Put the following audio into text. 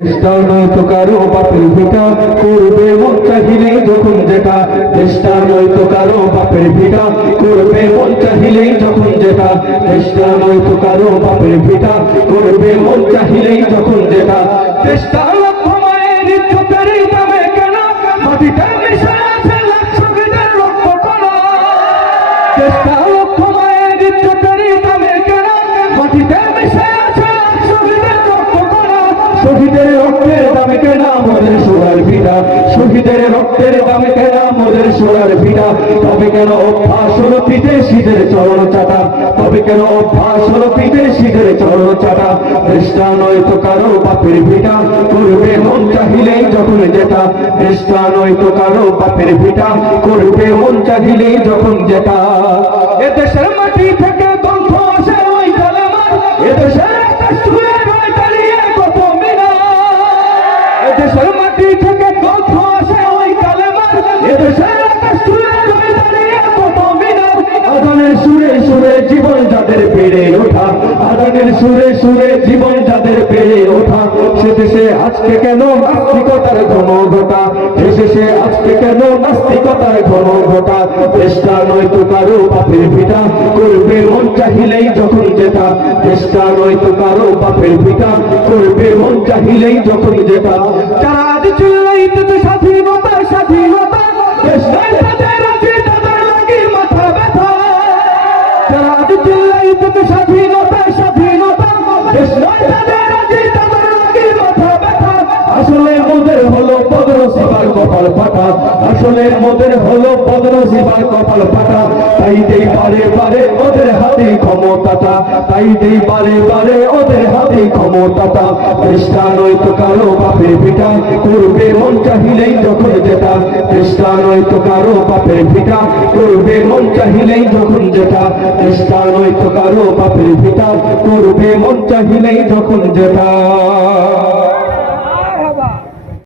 চেষ্টা নয়তো কারো বাপের ভিটা করবে মন চাহিলেই যখন যেটা চেষ্টা নয়তো কারো বাপের ভিটা করবে মন চাহিলেই যখন যেটা চেষ্টা নয়তো কারো বাপের ভিটা করবে মন চাহিলেই যখন যেটা চেষ্টা লক্ষ্য মায়ের ইজ্জতের দামে কেন মাটিতে মিশে আছে লাখ শহীদের রক্ত কণা চেষ্টা লক্ষ্য মায়ের ইজ্জতের দামে কেন মাটিতে মিশে আছে লাখ শহীদের রক্ত কণা শহীদের রক্তের দামে কেন আমাদের সোনার ভিটা শহীদের রক্তের দামে কেন আমাদের সোনার ভিটা তবে কেন অভ্যাস হলো বিদেশিদের চরণ চাটা তবে কেন অভ্যাস হলো বিদেশিদের চরণ চাটা চেষ্টা নয়তো কারো বাপের ভিটা করবে মন চাহিলেই যখন যেটা চেষ্টা নয়তো কারো বাপের ভিটা করবে মন চাহিলেই যখন যেটা এদেশের মাটি থেকে গন্ধ আসে ওই কালেমার এদেশের আকাশ ছুঁয়ে রয়ে দাঁড়িয়ে কত মিনা এদেশের মাটি থেকে গন্ধ আসে ওই কালেমার এদেশের আকাশ ছুঁয়ে রয়ে দাঁড়িয়ে কত মিনা আদানের সুরে সুরে জীবন যাদের বেড়ে ওঠা আদানের সুরে সুরে জীবন যাদের বেড়ে ওঠা সে দেশে আজকে কেন নাস্তিকতার ঘন ঘটা সে আজকে কেন নাস্তিকতার ঘন ঘটা চেষ্টা নয়তো কারো বাপের ভিটা করবে মন চাহিলেই যখন যেটা চেষ্টা নয়তো কারো বাপের ভিটা করবে মন চাহিলেই যখন যেটা যারা আজ চিল্লাইতেছে স্বাধীনতা স্বাধীনতা দেশ নাই তাদের আছে তাদের লাগি মাথা ব্যথা যারা আজ চিল্লাইতেছে স্বাধীনতা স্বাধীনতা দেশ নাই তাদের আছে তাদের লাগি মাথা ব্যথা আসলে মোদের হলো বদনসিবার কপাল ফাটা আসলে মোদের হলো বদনসিবার কপাল ফাটা তাই দেই বারে বারে ওদের হাতে ক্ষমতাটা তাই দেই বারে বারে ওদের হাতে ক্ষমতাটা চেষ্টা নয়তো কারো বাপের ভিটা করবে মন চাহিলেই যখন যেটা চেষ্টা নয়তো কারো বাপের ভিটা করবে মন চাহিলেই যখন যেটা চেষ্টা নয়তো কারো বাপের ভিটা করবে মন চাহিলেই যখন যেটা